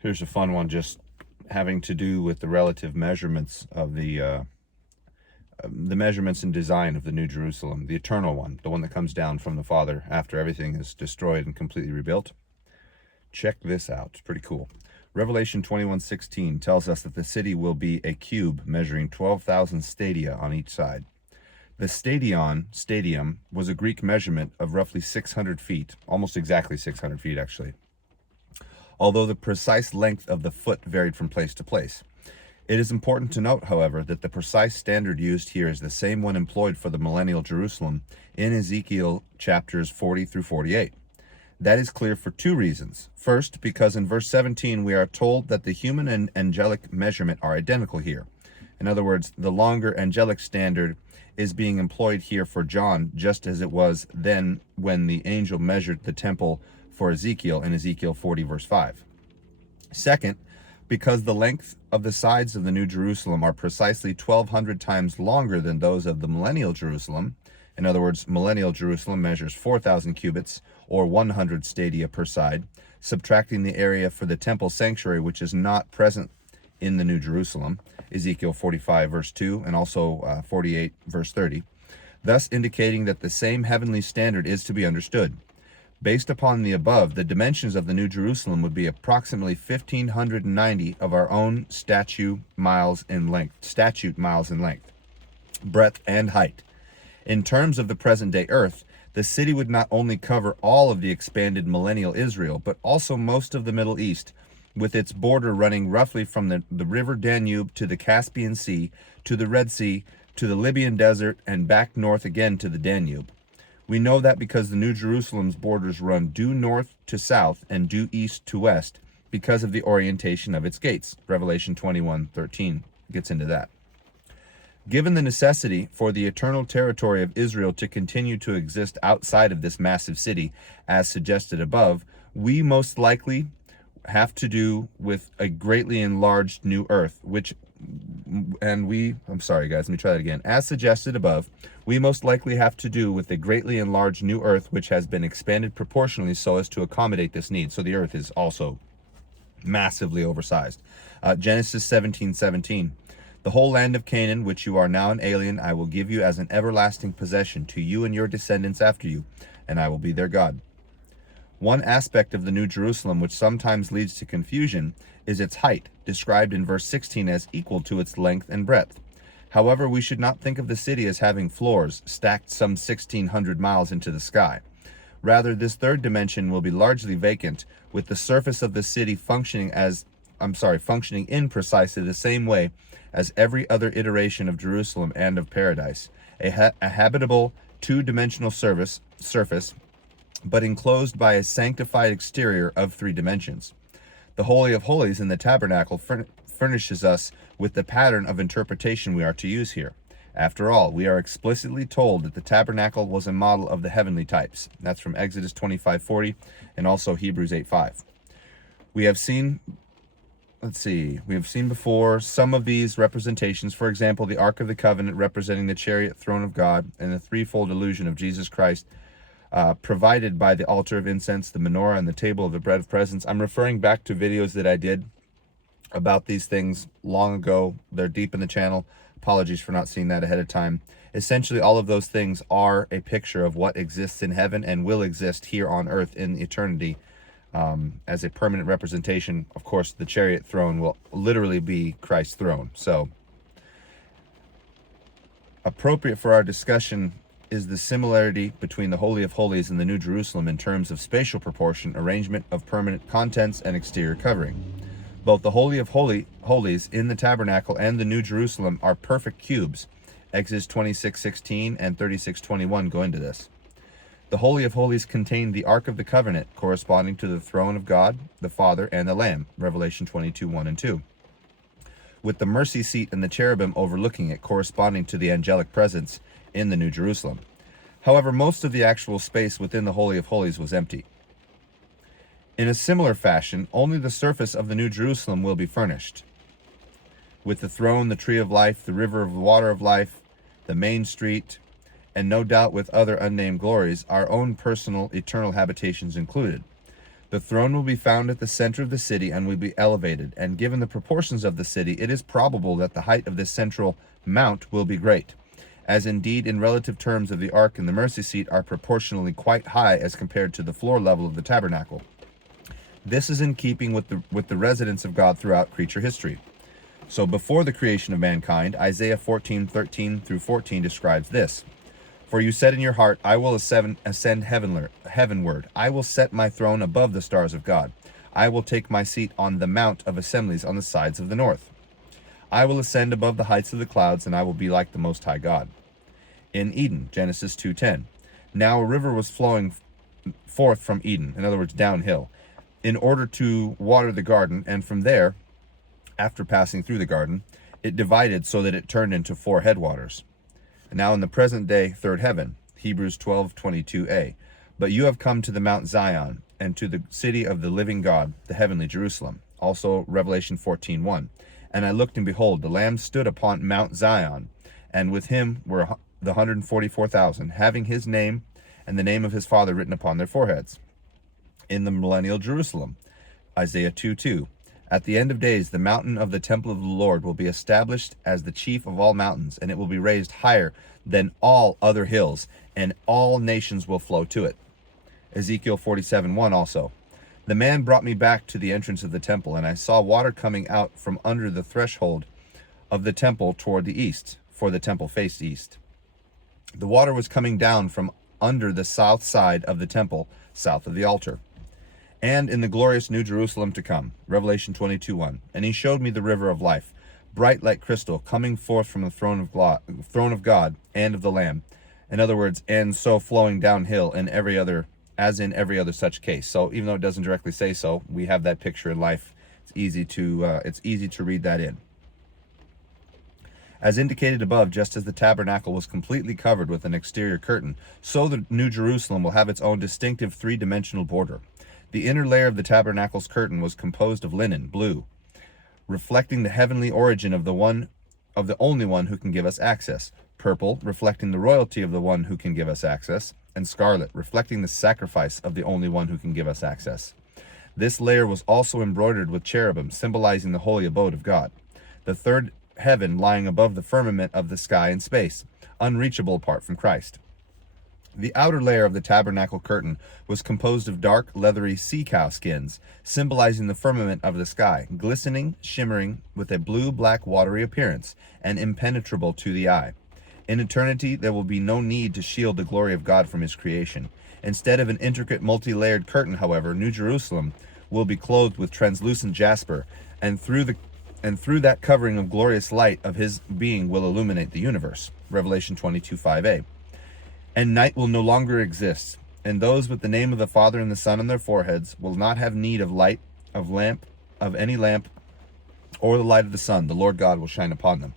Here's a fun one, just having to do with the relative measurements of the measurements and design of the New Jerusalem, the eternal one, the one that comes down from the Father after everything is destroyed and completely rebuilt. Check this out. It's pretty cool. Revelation 21:16 tells us that the city will be a cube measuring 12,000 stadia on each side. The stadium, was a Greek measurement of roughly 600 feet, almost exactly 600 feet actually, although the precise length of the foot varied from place to place. It is important to note, however, that the precise standard used here is the same one employed for the millennial Jerusalem in Ezekiel chapters 40 through 48. That is clear for two reasons. First, because in verse 17 we are told that the human and angelic measurement are identical here. In other words, the longer angelic standard is being employed here for John, just as it was then when the angel measured the temple for Ezekiel in Ezekiel 40 verse 5. Second, because the length of the sides of the New Jerusalem are precisely 1,200 times longer than those of the millennial Jerusalem. In other words, millennial Jerusalem measures 4,000 cubits, or 100 stadia per side, subtracting the area for the temple sanctuary, which is not present in the New Jerusalem, Ezekiel 45 verse 2, and also 48 verse 30, thus indicating that the same heavenly standard is to be understood. Based upon the above, the dimensions of the New Jerusalem would be approximately 1,590 of our own statute miles in length, breadth, and height. In terms of the present-day earth, the city would not only cover all of the expanded millennial Israel, but also most of the Middle East, with its border running roughly from the river Danube to the Caspian Sea, to the Red Sea, to the Libyan desert, and back north again to the Danube. We know that because the New Jerusalem's borders run due north to south and due east to west because of the orientation of its gates. Revelation 21:13 gets into that. Given the necessity for the eternal territory of Israel to continue to exist outside of this massive city, as suggested above, we most likely have to do with a greatly enlarged new earth, I'm sorry guys, let me try that again. As suggested above, we most likely have to do with a greatly enlarged new earth which has been expanded proportionally so as to accommodate this need. So the earth is also massively oversized. Genesis 17:17. The whole land of Canaan, which you are now an alien, I will give you as an everlasting possession to you and your descendants after you, and I will be their God. One aspect of the New Jerusalem which sometimes leads to confusion is its height, described in verse 16 as equal to its length and breadth. However, we should not think of the city as having floors stacked some 1,600 miles into the sky. Rather, this third dimension will be largely vacant, with the surface of the city functioning in precisely the same way as every other iteration of Jerusalem and of paradise, a habitable two-dimensional surface, but enclosed by a sanctified exterior of 3 dimensions. The Holy of Holies in the tabernacle furnishes us with the pattern of interpretation we are to use here. After all, we are explicitly told that the tabernacle was a model of the heavenly types. That's from Exodus 25:40 and also Hebrews 8:5. We have seen before some of these representations, for example, the Ark of the Covenant representing the chariot throne of God and the threefold illusion of Jesus Christ provided by the altar of incense, the menorah, and the table of the bread of presence. I'm referring back to videos that I did about these things long ago. They're deep in the channel. Apologies for not seeing that ahead of time. Essentially, all of those things are a picture of what exists in heaven and will exist here on earth in eternity as a permanent representation. Of course, the chariot throne will literally be Christ's throne. So, appropriate for our discussion is the similarity between the Holy of Holies and the New Jerusalem in terms of spatial proportion, arrangement of permanent contents, and exterior covering. Both the Holy of Holies in the tabernacle and the New Jerusalem are perfect cubes. Exodus 26:16 and 36:21 go into this. The Holy of Holies contained the Ark of the Covenant, corresponding to the throne of God, the Father, and the Lamb, Revelation 22:1 and 2. With the mercy seat and the cherubim overlooking it, corresponding to the angelic presence in the New Jerusalem. However, most of the actual space within the Holy of Holies was empty. In a similar fashion, only the surface of the New Jerusalem will be furnished. With the throne, the tree of life, the river of water of life, the main street, and no doubt with other unnamed glories, our own personal eternal habitations included. The throne will be found at the center of the city and will be elevated, and given the proportions of the city, it is probable that the height of this central mount will be great, as indeed in relative terms of the ark and the mercy seat are proportionally quite high as compared to the floor level of the tabernacle. This is in keeping with the residence of God throughout creature history. So before the creation of mankind, Isaiah 14:13 through 14 describes this. For you said in your heart, I will ascend heavenward. I will set my throne above the stars of God. I will take my seat on the mount of assemblies on the sides of the north. I will ascend above the heights of the clouds, and I will be like the Most High God. In Eden, Genesis 2:10. Now a river was flowing forth from Eden, in other words, downhill, in order to water the garden, and from there, after passing through the garden, it divided so that it turned into 4 headwaters. Now in the present day, third heaven, Hebrews 12:22a. But you have come to the Mount Zion, and to the city of the living God, the heavenly Jerusalem. Also Revelation 14:1. And I looked, and behold, the Lamb stood upon Mount Zion, and with him were the 144,000, having his name and the name of his Father written upon their foreheads. In the millennial Jerusalem, Isaiah 2:2. At the end of days, the mountain of the temple of the Lord will be established as the chief of all mountains, and it will be raised higher than all other hills, and all nations will flow to it. Ezekiel 47:1 also. The man brought me back to the entrance of the temple, and I saw water coming out from under the threshold of the temple toward the east, for the temple faced east. The water was coming down from under the south side of the temple, south of the altar. And in the glorious New Jerusalem to come, Revelation 22:1. And he showed me the river of life, bright like crystal, coming forth from the throne of God and of the Lamb. In other words, and so flowing downhill in every other such case. So even though it doesn't directly say so, we have that picture in life. It's easy to read that in. As indicated above, just as the tabernacle was completely covered with an exterior curtain, so the New Jerusalem will have its own distinctive 3-dimensional border. The inner layer of the tabernacle's curtain was composed of linen, blue, reflecting the heavenly origin of the only one who can give us access; purple, reflecting the royalty of the one who can give us access; and scarlet, reflecting the sacrifice of the only one who can give us access. This layer was also embroidered with cherubim, symbolizing the holy abode of God, the third heaven lying above the firmament of the sky and space, unreachable apart from Christ. The outer layer of the tabernacle curtain was composed of dark, leathery sea cow skins, symbolizing the firmament of the sky, glistening, shimmering, with a blue-black watery appearance, and impenetrable to the eye. In eternity, there will be no need to shield the glory of God from his creation. Instead of an intricate, multi-layered curtain, however, New Jerusalem will be clothed with translucent jasper, and through that covering of glorious light of his being will illuminate the universe. Revelation 22:5a. And night will no longer exist, and those with the name of the Father and the Son on their foreheads will not have need of light, of any lamp, or the light of the sun. The Lord God will shine upon them.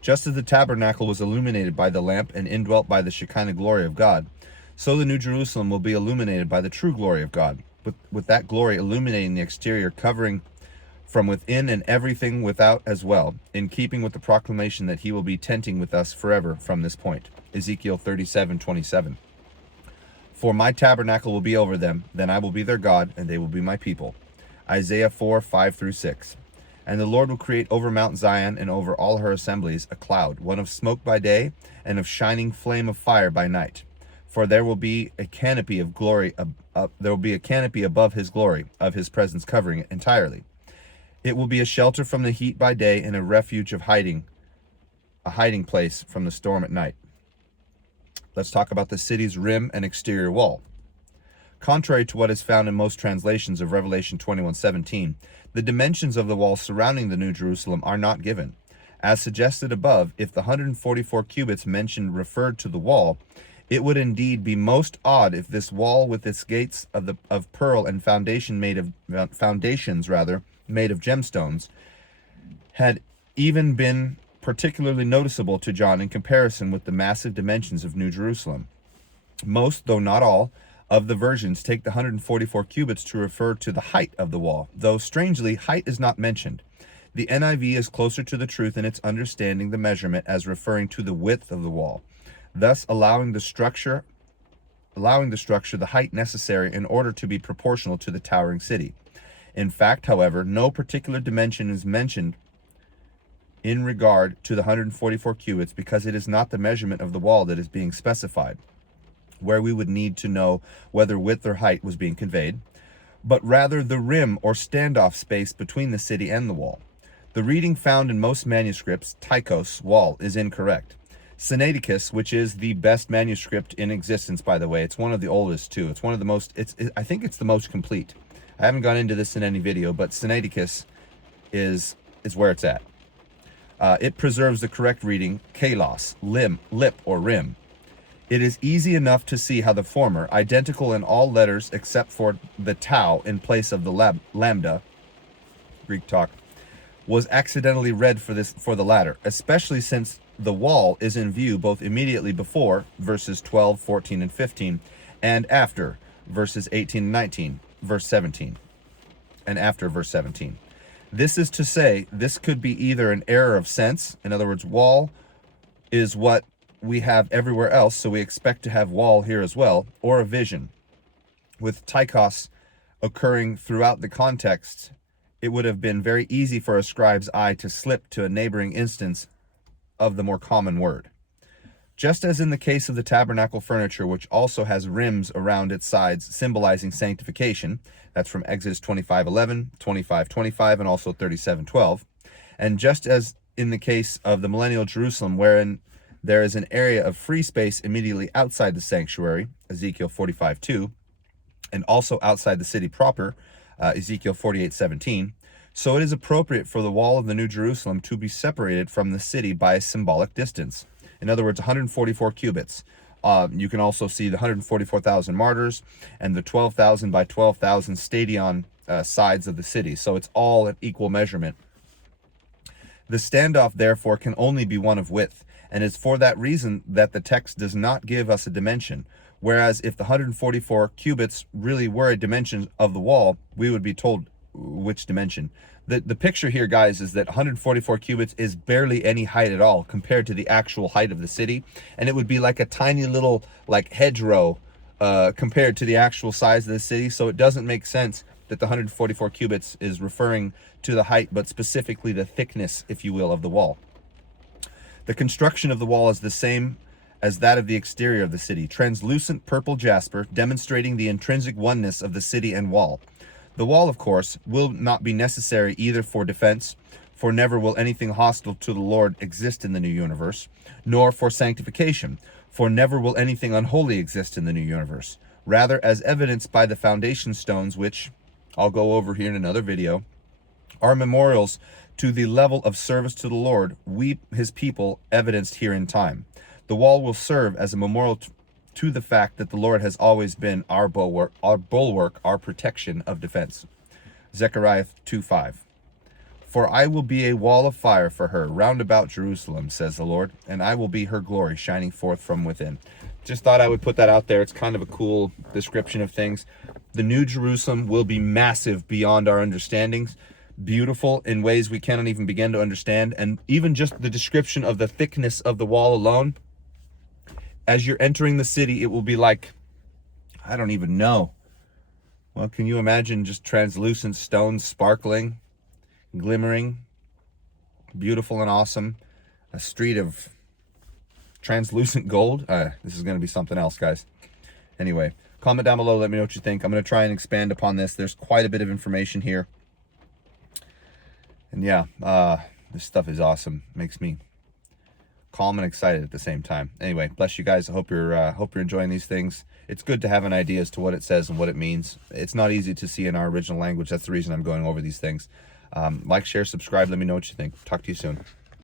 Just as the tabernacle was illuminated by the lamp and indwelt by the Shekinah glory of God, so the New Jerusalem will be illuminated by the true glory of God, with that glory illuminating the exterior, covering from within and everything without as well, in keeping with the proclamation that he will be tenting with us forever from this point. Ezekiel 37:27. For my tabernacle will be over them, then I will be their God, and they will be my people. Isaiah 4:5 through 6. And the Lord will create over Mount Zion and over all her assemblies a cloud, one of smoke by day, and of shining flame of fire by night. For there will be a canopy of glory, there will be a canopy above his glory, of his presence covering it entirely. It will be a shelter from the heat by day, and a refuge of hiding, a hiding place from the storm at night. Let's talk about the city's rim and exterior wall. Contrary to what is found in most translations of Revelation 21:17, the dimensions of the wall surrounding the New Jerusalem are not given. As suggested above, if the 144 cubits mentioned referred to the wall, it would indeed be most odd if this wall, with its gates of pearl and foundations made of gemstones, had even been particularly noticeable to John in comparison with the massive dimensions of New Jerusalem. Most, though not all, of the versions take the 144 cubits to refer to the height of the wall, though strangely, height is not mentioned. The NIV is closer to the truth in its understanding the measurement as referring to the width of the wall, thus allowing the structure allowing the structure the height necessary in order to be proportional to the towering city. In fact, however, no particular dimension is mentioned in regard to the 144 cubits, because it is not the measurement of the wall that is being specified, where we would need to know whether width or height was being conveyed, but rather the rim or standoff space between the city and the wall. The reading found in most manuscripts, Tychos, wall, is incorrect. Sinaiticus, which is the best manuscript in existence, by the way, it's one of the oldest too. It's one of the most, I think it's the most complete. I haven't gone into this in any video, but Sinaiticus is where it's at. It preserves the correct reading, kalos, lip or rim. It is easy enough to see how the former, identical in all letters except for the tau in place of the lambda, Greek talk, was accidentally read for the latter, especially since the wall is in view both immediately before verses 12, 14, and 15, and after verses 18 and 19, verse 17, and after verse 17. This is to say, this could be either an error of sense, in other words, wall is what we have everywhere else, so we expect to have wall here as well, or a vision. With Tychos occurring throughout the context, it would have been very easy for a scribe's eye to slip to a neighboring instance of the more common word. Just as in the case of the tabernacle furniture, which also has rims around its sides symbolizing sanctification, that's from Exodus 25:11, 25:25, and also 37:12. And just as in the case of the millennial Jerusalem, wherein there is an area of free space immediately outside the sanctuary, Ezekiel 45:2, and also outside the city proper, Ezekiel 48:17, so it is appropriate for the wall of the New Jerusalem to be separated from the city by a symbolic distance. In other words, 144 cubits. You can also see the 144,000 martyrs and the 12,000 by 12,000 stadion sides of the city. So it's all at equal measurement. The standoff, therefore, can only be one of width, and it's for that reason that the text does not give us a dimension. Whereas if the 144 cubits really were a dimension of the wall, we would be told which dimension. The picture here, guys, is that 144 cubits is barely any height at all compared to the actual height of the city, and it would be like a tiny little like hedgerow compared to the actual size of the city. So it doesn't make sense that the 144 cubits is referring to the height, but specifically the thickness, if you will, of the wall. The construction of the wall is the same as that of the exterior of the city, translucent purple jasper, demonstrating the intrinsic oneness of the city and wall. The wall, of course, will not be necessary either for defense, for never will anything hostile to the Lord exist in the new universe, nor for sanctification, for never will anything unholy exist in the new universe. Rather, as evidenced by the foundation stones, which I'll go over here in another video, are memorials to the level of service to the Lord, we, his people, evidenced here in time. The wall will serve as a memorial to the fact that the Lord has always been our bulwark, our protection of defense. Zechariah 2:5. For I will be a wall of fire for her round about Jerusalem, says the Lord, and I will be her glory shining forth from within. Just thought I would put that out there. It's kind of a cool description of things. The New Jerusalem will be massive beyond our understandings, beautiful in ways we cannot even begin to understand, and even just the description of the thickness of the wall alone, as you're entering the city, it will be like, I don't even know. Well, can you imagine just translucent stones sparkling, glimmering, beautiful and awesome? A street of translucent gold. This is going to be something else, guys. Anyway, comment down below. Let me know what you think. I'm going to try and expand upon this. There's quite a bit of information here. And yeah, this stuff is awesome. Makes me calm and excited at the same time. Anyway, bless you guys. I hope you're enjoying these things. It's good to have an idea as to what it says and what it means. It's not easy to see in our original language. That's the reason I'm going over these things. Like, share, subscribe. Let me know what you think. Talk to you soon.